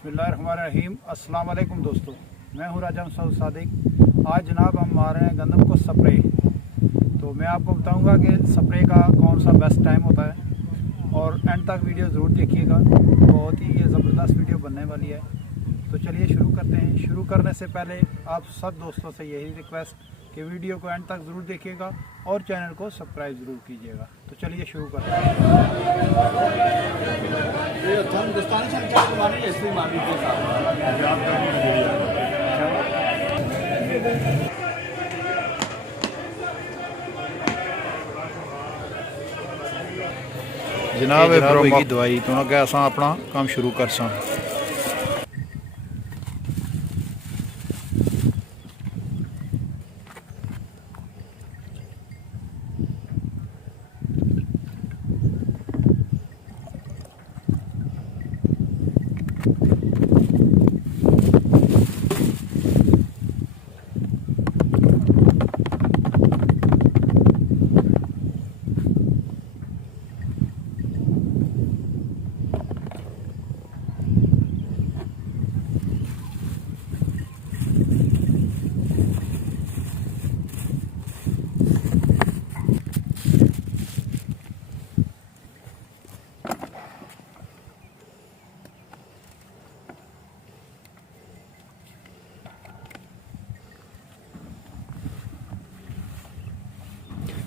बिस्मिल्लाहिर्रहमानिर्रहीम। अस्सलाम वालेकुम दोस्तों, मैं हूँ राजा सऊद सादिक। आज जनाब हम मार रहे हैं गंदम को स्प्रे। तो मैं आपको बताऊंगा कि स्प्रे का कौन सा बेस्ट टाइम होता है और एंड तक वीडियो ज़रूर देखिएगा। बहुत ही ये ज़बरदस्त वीडियो बनने वाली है। तो चलिए शुरू करते हैं। शुरू करने से पहले आप सब दोस्तों से यही रिक्वेस्ट कि वीडियो को एंड तक ज़रूर देखिएगा और चैनल को सब्सक्राइब ज़रूर कीजिएगा। तो चलिए शुरू करते हैं। जनाब की दवाई तो अगर अस अपना काम शुरू कर सा।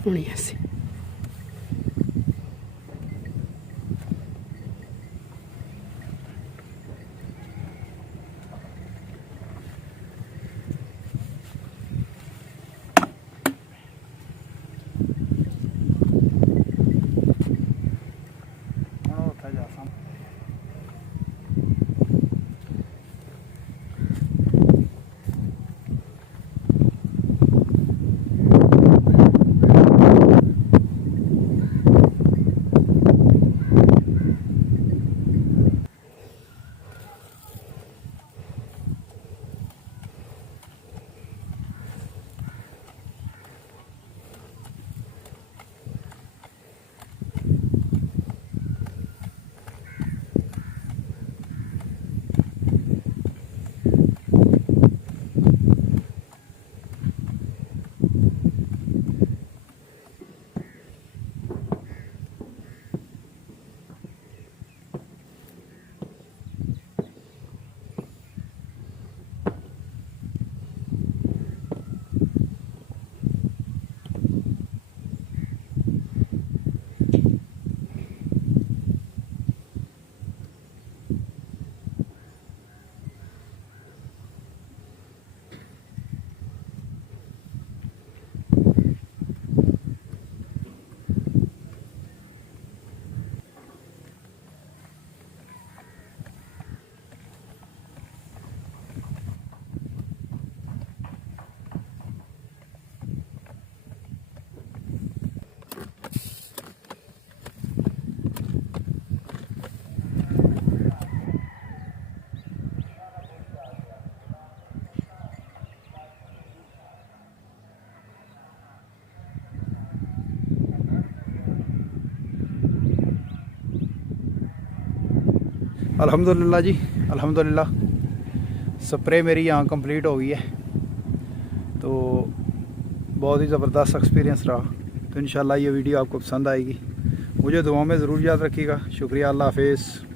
ऐसे अल्हम्दुलिल्लाह जी, अल्हम्दुलिल्लाह स्प्रे मेरी यहाँ कंप्लीट हो गई है। तो बहुत ही ज़बरदस्त एक्सपीरियंस रहा। तो इंशाल्लाह ये वीडियो आपको पसंद आएगी। मुझे दुआओं में ज़रूर याद रखिएगा। शुक्रिया, अल्लाह हाफ़िज़।